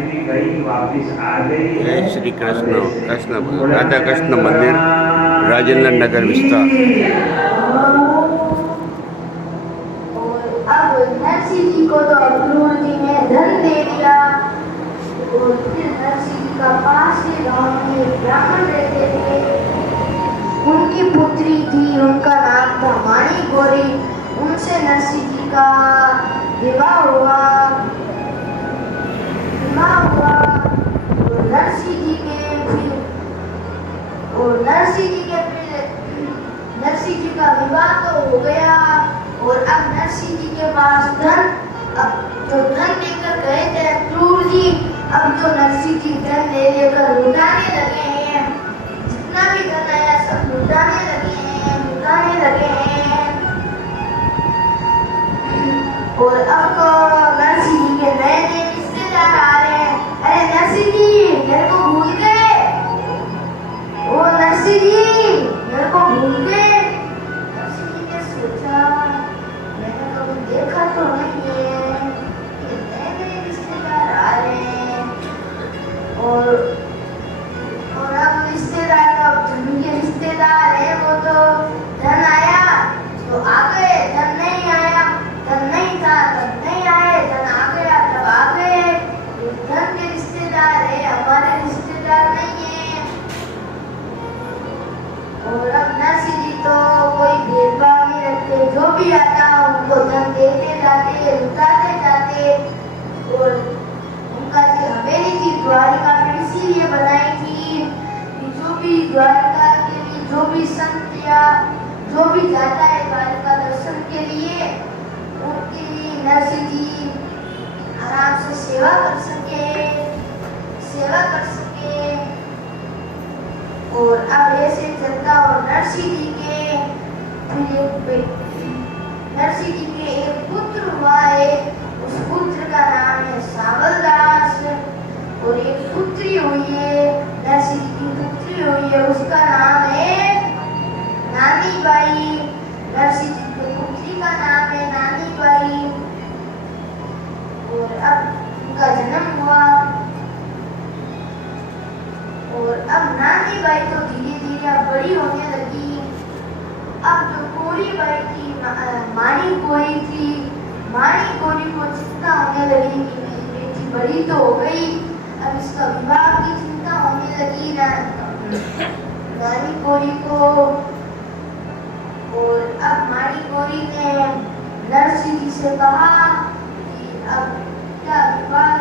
थी, गई वापिस आ गई। जय श्री कृष्ण। राधा कृष्ण मंदिर, राजेंद्र नगर विस्तार। अब नरसिंह जी को तो अक्रूर जी ने धन दे दिया। और फिर नरसिंह जी का पास के गांव में एक ब्राह्मण रहते थे। उनकी पुत्री थी, उनका नाम था माणी गौरी। उनसे नरसिंह जी का विवाह हुआ। और नरसिंह जी का विवाह तो हो गया। और अब नरसिंह जी के पास धन, अब जो धन लेकर गए थे अक्रूर जी, अब जो नरसिंह जी धन ले लेकर लुटाने लगे हैं। जितना भी धन आया सब लुटाने लगे हैं। और अब तो नरसिंह जी के नए नए रिश्तेदार आ रहे हैं। अरे नरसिंह जी मेरे को भूल गए, ओ नरसिंह जी मेरे को भूल गए। नरसिंह जी ने सोचा मैंने कभी देखा तो नहीं है, ये नए नए रिश्तेदार आ रहे हैं। और अब रिश्तेदार का धन के रिश्तेदार है, वो तो धन आया तो आ गए, धन नहीं आया, धन नहीं था तब नहीं आए, धन आ गया तब आ गए। ये धन के रिश्तेदार है, हमारे रिश्तेदार नहीं है। और अब नरसिंह जी तो कोई भेदभाव नहीं रखते, जो भी आता उनको धन देते जाते, लुटाते जाते। और उनका जो हवेली थी द्वारिका में इसीलिए बनाई थी कि जो भी द्वारिका के लिए जो भी संत या जो भी जाता है द्वारिका दर्शन के लिए, उनके लिए नरसिंह जी आराम से सेवा कर सके। और अब ऐसे चलता। और नरसिंह जी के एक पुत्र हुआ है, उस पुत्र का नाम है सावलदास। और एक पुत्री हुई है, नरसिंह जी की पुत्री हुई है, उसका नाम है नानी बाई। नरसिंह जी की पुत्री का नाम है नानी बाई। और अब उनका जन्म हुआ। और अब नानी बाई तो धीरे धीरे बड़ी होने लगी। अब जो कोरी बाई थी, माणी गौरी थी, माणी गौरी को चिंता होने लगी कि मेरी बेटी बड़ी तो हो गई, अब इसका विवाह की चिंता होने लगी नानी गौरी को। और अब माणी गौरी ने नरसिंह जी से कहा कि अब क्या विवाह